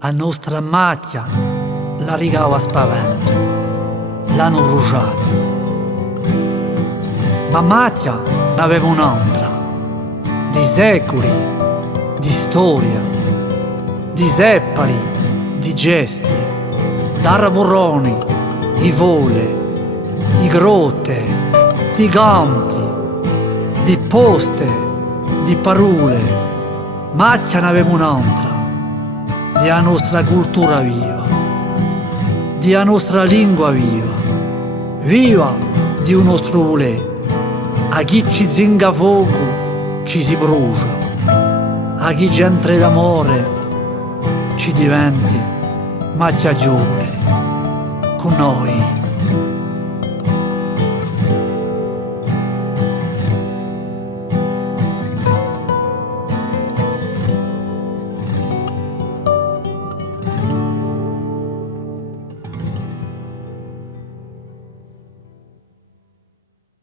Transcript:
A nostra macchia la rigava spavento, l'hanno bruciata. Ma macchia n'aveva un'altra, di secoli, di storia, di seppali, di gesti, d'arboroni, i vole, i grotte, di canti, di poste, di parole. Macchia n'aveva un'altra, della nostra cultura viva, della nostra lingua viva, viva di un nostro volere. A chi ci zinga fuoco ci si brucia, a chi ci entra d'amore ci diventi macchia giovane con noi.